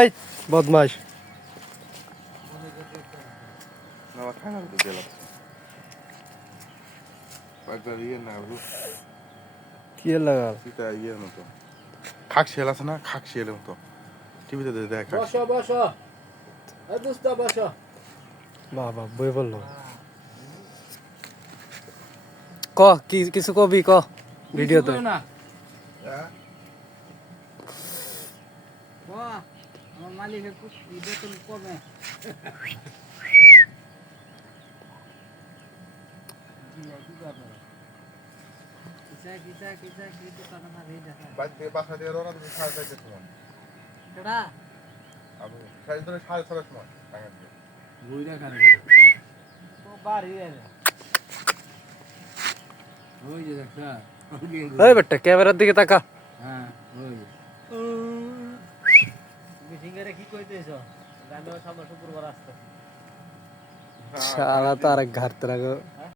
এই বদমাশ না খানা তো গেলাম একবার ইয়ে না কি লাগাল সেটা ইয়ের মতো খাক শিয়াল আছে না খাক শিয়ালের মতো টিভিতে দেখ বসো বসো এই দোস্ত বসো বাবা বই বললো ক কি কিছু কবি ক ভিডিওতে না হ্যাঁ বাহ আমার মালিকের বেতন কমে বাসা দিয়ে রওনা দিতে 4:30 সময় আমি 6:30 সময় টাঙ্গাইল থেকে বুইরা খানে তো বাড়ি রে ওই যে দেখা এই বেটা ক্যামেরার দিকে তাকা হ্যাঁ ওই মিটিংয়ে কি কইতেছো জানো সামনে শুক্রবার আসছে শালা তো আরেক ঘাটতে রাখো